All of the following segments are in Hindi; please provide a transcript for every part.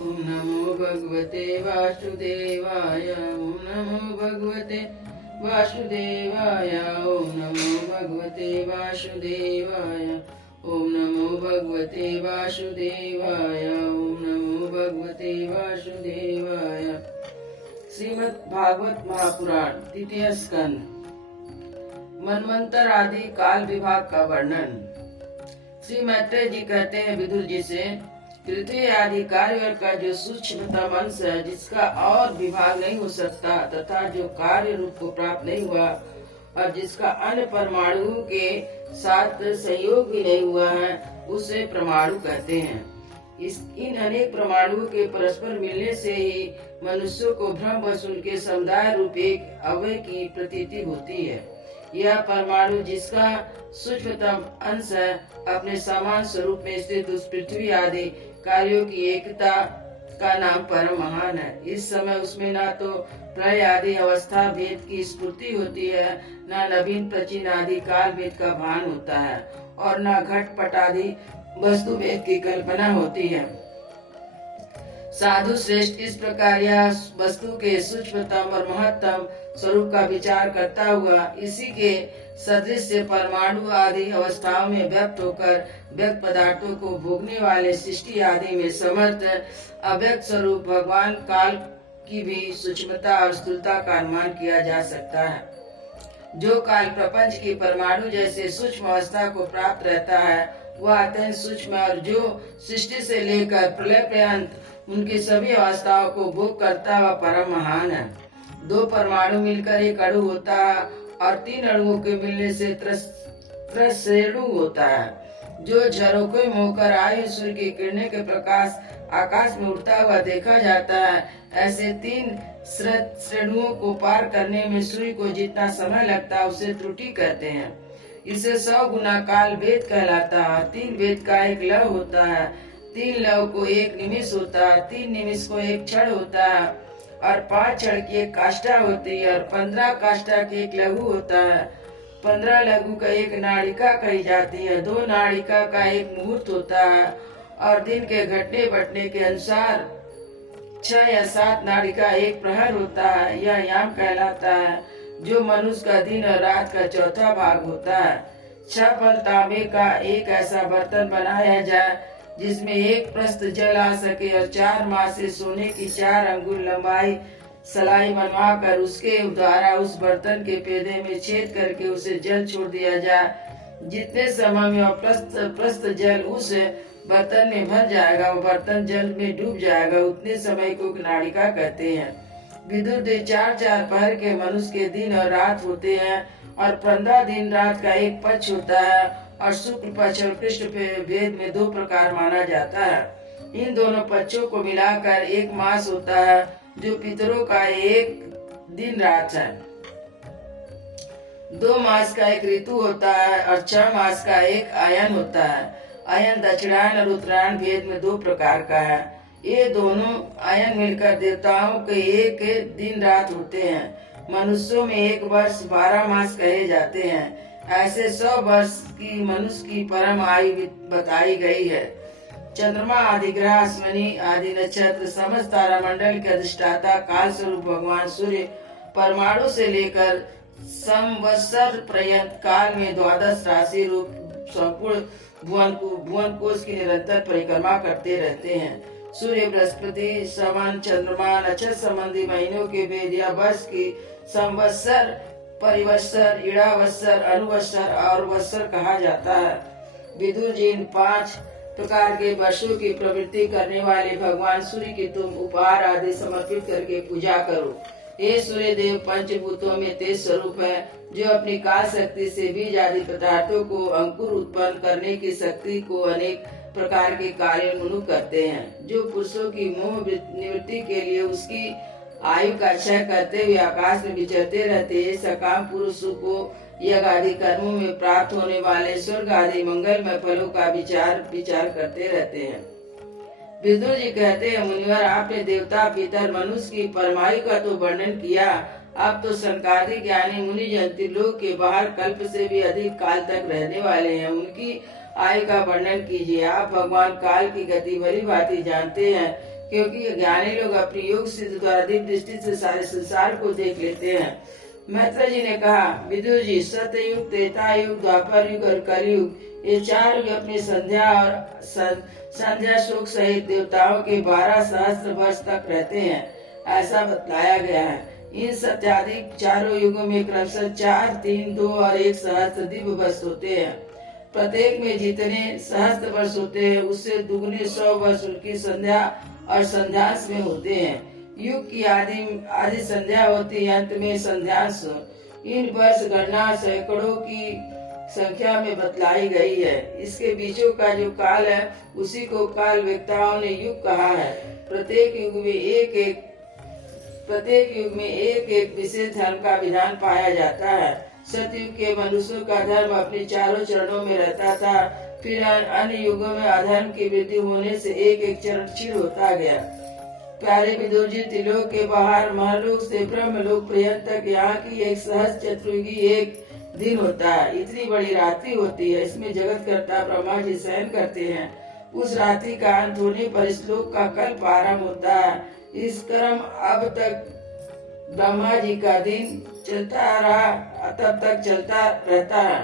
ओम नमो भगवते वासुदेवाय। ओम नमो भगवते वासुदेवाय। ओम नमो भगवते वासुदेवाय। ओम नमो भगवते वासुदेवाय। ओम नमो भगवते वासुदेवाय। श्रीमद् भागवत महापुराण द्वितीय स्कंद, मनवंतर आदि काल विभाग का वर्णन। श्री मैत्रेय जी कहते हैं विदुर जी से, पृथ्वी आदि कार्य का जो सूक्ष्मतम अंश है, जिसका और विभाग नहीं हो सकता तथा जो कार्य रूप को प्राप्त नहीं हुआ और जिसका अन्य परमाणुओं के साथ संयोग भी नहीं हुआ है, उसे परमाणु कहते हैं। इन अनेक परमाणुओं के परस्पर मिलने से ही मनुष्यों को भ्रमवश उनके समुदाय रूप एक अवयव की प्रतीति होती है। यह परमाणु जिसका सूक्ष्मतम अंश है, अपने समान स्वरूप में स्थित उस पृथ्वी आदि कार्यों की एकता का नाम परम महान है। इस समय उसमें न तो प्रलय आदि अवस्था भेद की स्फूर्ति होती है, न नवीन प्राचीन आदि काल भेद का भान होता है और न घटपट आदि वस्तु भेद की कल्पना होती है। साधु श्रेष्ठ इस प्रकार यह वस्तु के सूक्ष्मतम और महत्तम स्वरूप का विचार करता हुआ इसी के सदृश से परमाणु आदि अवस्थाओं में व्यक्त होकर व्यक्त पदार्थों को भोगने वाले सृष्टि आदि में समर्थ अव्यक्त स्वरूप भगवान काल की भी सूक्ष्मता और स्थूलता का अनुमान किया जा सकता है। जो काल प्रपंच की परमाणु जैसे सूक्ष्म अवस्था को प्राप्त रहता है, वह अत्यंत सूक्ष्म और जो सृष्टि से लेकर प्रलय पर्यंत उनकी सभी अवस्थाओं को भोग करता हुआ परम महान है। दो परमाणु मिलकर एक अणु होता है और तीन अणुओं के मिलने से त्रसरेणु होता है। जो झरोखे में होकर आयु सूर्य की किरणें के प्रकाश आकाश में उड़ता हुआ देखा जाता है, ऐसे तीन श्रेणुओं को पार करने में सूर्य को जितना समय लगता है उसे त्रुटि कहते हैं। इसे 100 गुना काल भेद कहलाता है। 3 भेद का एक लव होता है, 3 लव को एक निमिष होता है, 3 निमिष को एक क्षण होता है और 5 क्षण की एक काष्ठा होती है और 15 काष्ठा की एक लघु होता है। 15 लघु का एक नाड़िका कही जाती है। 2 नाड़िका का एक मुहूर्त होता है और दिन के घटने बढ़ने के अनुसार 6 या 7 नाड़िका एक प्रहर होता है। यह याम कहलाता है, जो मनुष्य का दिन और रात का चौथा भाग होता है। 6 फल तांबे का एक ऐसा बर्तन बनाया जाए जिसमें एक प्रस्त जल आ सके और 4 मास से सोने की 4 अंगुल लंबाई सलाई बनवा कर उसके द्वारा उस बर्तन के पेदे में छेद करके उसे जल छोड़ दिया जाए। जितने समय में प्रस्त जल उस बर्तन में भर जाएगा, वो बर्तन जल में डूब जाएगा, उतने समय को नाड़िका कहते हैं। विदुर दे 4-4 पहर के मनुष्य के दिन और रात होते हैं और 15 दिन रात का एक पक्ष होता है और शुक्ल पक्ष और कृष्ण भेद में 2 प्रकार माना जाता है। इन दोनों पक्षों को मिलाकर एक मास होता है, जो पितरों का एक दिन रात है। 2 मास का एक ऋतु होता है और 6 मास का एक आयन होता है। आयन दक्षिणायन और उत्तरायण भेद में 2 प्रकार का है। ये दोनों आयन मिलकर देवताओं के एक दिन रात होते हैं। मनुष्यों में एक वर्ष 12 मास कहे जाते हैं। ऐसे 100 वर्ष की मनुष्य की परम आयु बताई गई है। चंद्रमा आदि ग्रह, अश्विनी आदि नक्षत्र, समस्त तारामंडल के अधिष्ठाता काल स्वरूप भगवान सूर्य परमाणु से लेकर संवत्सर पर्यंत काल में 12 राशि रूप संपूर्ण भुवन कोश की निरंतर परिक्रमा करते रहते हैं। सूर्य, बृहस्पति, सवन, चंद्रमा, नक्षत्र संबंधी महीनों के भेद या वर्ष की संवत्सर, परिवत्सर, इड़ावत्सर, अनुवत्सर और वत्सर कहा जाता है। विदुर जी, इन 5 प्रकार के वर्षों की प्रवृत्ति करने वाले भगवान सूर्य की तुम उपहार आदि समर्पित करके पूजा करो। हे सूर्य देव पंचभूतों में तेज स्वरूप है, जो अपनी काल शक्ति से बीज आदि पदार्थों को अंकुर उत्पन्न करने की शक्ति को अनेक प्रकार के कार्योन्मुख करते हैं। जो पुरुषों की मोह निवृत्ति के लिए उसकी आयु का क्षय करते हुए आकाश में विचरते रहते हैं। सकाम पुरुषों को यज्ञ आदि कर्मों में प्राप्त होने वाले स्वर्ग आदि मंगलमय फलों का विचार करते रहते हैं। विदुर जी कहते हैं, मुनिवर, आपने देवता, पितर, मनुष्य की परमायु का तो वर्णन किया। अब तो संकादि ज्ञानी मुनि जन त्रिलोक के बाहर कल्प से भी अधिक काल तक रहने वाले हैं, उनकी आयु का वर्णन कीजिए। आप भगवान काल की गति भली भांति जानते हैं। क्योंकि ज्ञानी लोग अपनी योग सिद्ध द्वारा दिव्य दृष्टि से सारे संसार को देख लेते हैं। मैत्रेय जी ने कहा, विदुर जी, सतयुग, त्रेता युग, द्वापर युग और कलयुग, ये 4 युग अपनी संध्या और संध्या शोक सहित देवताओं के 12 सहस्त्र वर्ष तक रहते हैं, ऐसा बतलाया गया है। इन सत्याधिक चारों युगों में क्रमशः 4, 3, 2 और 1 सहस्त्र दिव्य वर्ष होते हैं। प्रत्येक में जितने सहस्त्र वर्ष होते हैं उससे दुगने 100 वर्ष उनकी संध्या और संध्यांश में होते हैं। युग की आदि संध्या होती, अंत में संध्यांश। इन वर्ष गणना सैकड़ों की संख्या में बतलाई गई है। इसके बीचों का जो काल है उसी को काल वेत्ताओं ने युग कहा है। प्रत्येक युग में एक एक विशेष धर्म का विधान पाया जाता है। सतयुग के मनुष्यों का धर्म अपने चारों चरणों में रहता था, फिर अन्य युगों में अधर्म की वृद्धि होने से एक एक चरण क्षीण होता गया। प्यारे विदुर जी, त्रिलोक के बाहर महलोक से ब्रह्मलोक पर्यंत तक यहाँ की एक सहस्त्र चतुर्युगी एक दिन होता है। इतनी बड़ी रात्रि होती है, इसमें जगत कर्ता ब्रह्मा जी शयन करते हैं। उस रात्रि का अंत होने पर इस लोक का कल्प आरंभ होता है। इस क्रम अब तक ब्रह्मा जी का दिन चलता रहा, तब तक चलता रहता है।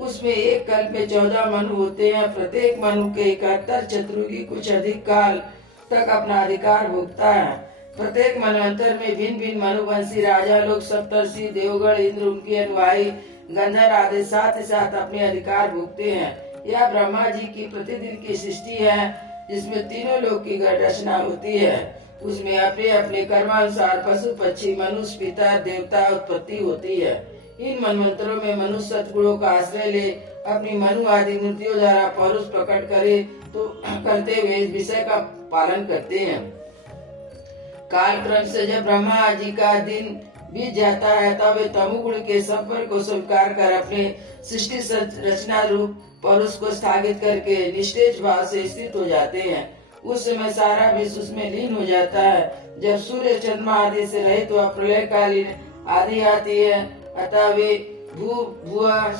उसमें एक कल्प में 14 मनु होते हैं। प्रत्येक मनु के 71 चतुर्युगी कुछ अधिक काल तक अपना अधिकार भोगता है। प्रत्येक मनवंतर में भिन्न भिन्न मनुवंशी राजा लोग, सप्तर्षि, देवगण, इंद्र, उनके अनुयायी, गंधर्व आदि साथ ही साथ अपने अधिकार भोगते हैं। यह ब्रह्मा जी की प्रतिदिन की सृष्टि है, जिसमें तीनों लोक की रचना होती है। उसमें अपने अपने कर्मानुसार पशु, पक्षी, मनुष्य, पिता, देवता उत्पत्ति होती है। इन मनवंतरों में मनुष्य सद्गुणों का आश्रय ले अपनी मनु आदि मूर्तियों द्वारा पौरुष प्रकट करते हुए इस विषय का पालन करते हैं। काल क्रम से जब ब्रह्मा जी का दिन बीत जाता है तब वे तमोगुण के संपर्क को स्वीकार कर अपने सृष्टि रचना रूप पौरुष को स्थगित करके निस्तेज भाव से स्थित हो जाते हैं। उस समय सारा विश्व उसमें लीन हो जाता है। जब सूर्य, चंद्रमा आदि से रहित वह प्रलयकालीन आदि आती है, अतः वे भुआ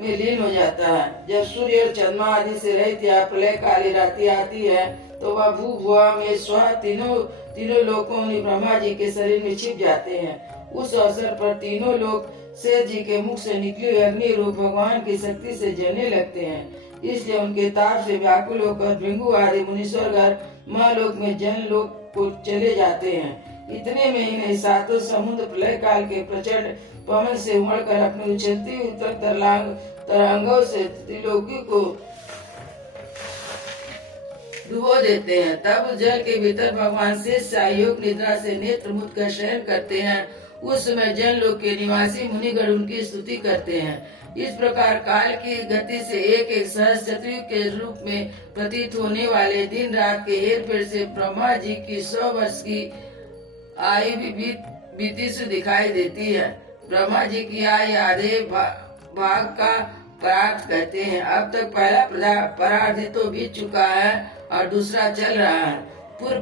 में लीन हो जाता है। जब सूर्य और चंद्रमा आदि से रहित या प्रलयकालीन रात्रि आती है तो वह भुआ में स्वः तीनों लोकों ने ब्रह्मा जी के शरीर में छिप जाते हैं। उस अवसर पर तीनों लोग शेष जी के मुख से निकली हुई अग्नि रूप भगवान की शक्ति से जलने लगते हैं। इसलिए उनके ताप से व्याकुल होकर भृंगु आदि मुनीश्वरगण महलोक में जन लोक को चले जाते हैं। इतने में ही नहीं, सातों समुद्र प्रलय काल के प्रचंड पवन से उमड़कर अपनी उछलती उत्तर तरंगों से त्रिलोकी को डुबो देते हैं। तब उस जल के भीतर भगवान शेष योग निद्रा से नेत्र मुद कर शयन करते हैं। उस समय जन लोक के निवासी मुनिगण उनकी स्तुति करते हैं। इस प्रकार काल की गति से एक एक सहस्त्र चतुर्युग के रूप में प्रतीत होने वाले दिन रात के हेर फेर से ब्रह्मा जी की 100 वर्ष की आयु भी बीती से दिखाई देती है। ब्रह्मा जी की आयु आधे भाग का परार्थ कहते हैं। अब तक पहला परार्थ तो बीत चुका है और दूसरा चल रहा है। पूर्व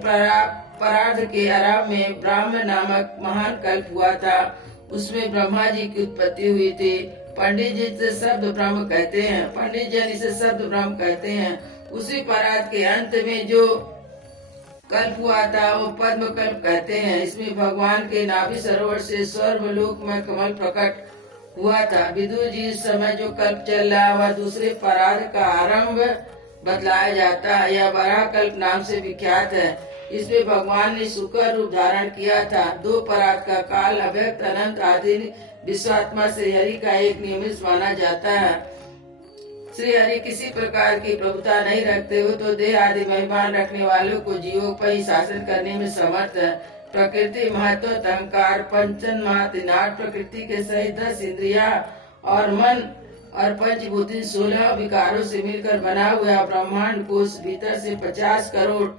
परार्थ के आरंभ में ब्राह्मण नामक महान कल्प हुआ था। उसमें ब्रह्मा जी की उत्पत्ति हुई थी। पंडित जी इसे शब्द ब्रह्म कहते हैं। पंडित जन इसे शब्द ब्रह्म कहते हैं। उसी परार्थ के अंत में जो कल्प हुआ था वो पद्म कल्प कहते हैं। इसमें भगवान के नाभि सरोवर से स्वर्गलोक में कमल प्रकट हुआ था। विदुर जी, इस समय जो कल्प चल रहा वह दूसरे परार्थ का आरंभ बतलाया जाता है। यह बराह कल्प नाम से विख्यात है। इसमें भगवान ने शुक्र रूप धारण किया था। 2 परार्थ का काल अव्यक्त, अनंत आदि विश्वात्मा से हरि का एक नियमित माना जाता है। श्री हरि किसी प्रकार की प्रभुता नहीं रखते हो तो देह आदि महिमान रखने वालों को जीवों पर ही शासन करने में समर्थ है। प्रकृति, महत्व, अहंकार, पंचन महत्व, नाट प्रकृति के सहित 10 इंद्रिया और मन और पंचभूति 16 विकारों से मिलकर बना हुआ ब्रह्मांड कोश भीतर से 50 करोड़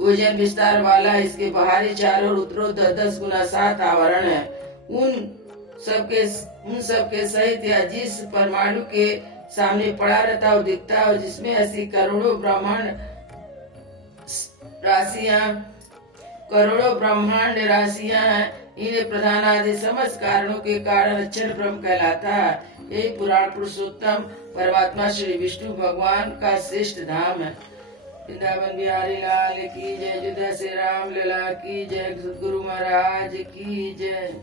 वजन विस्तार वाला, इसके बाहरी चारों उत्तरों 10 गुना 7 आवरण है। उन सबके सहित या जिस परमाणु के सामने पड़ा रहता हो दिखता हो, जिसमें 80 करोड़ों ब्रह्मांड राशियां हैं। इन्हें प्रधान आदि समस्त कारणों के कारण अक्षर ब्रह्म कहलाता है। यही पुराण पुरुषोत्तम परमात्मा श्री विष्णु भगवान का श्रेष्ठ धाम है। वृंदावन बिहारी लाल की जय। अयोध्या श्री राम लला की जय। सद्गुरु महाराज की जय।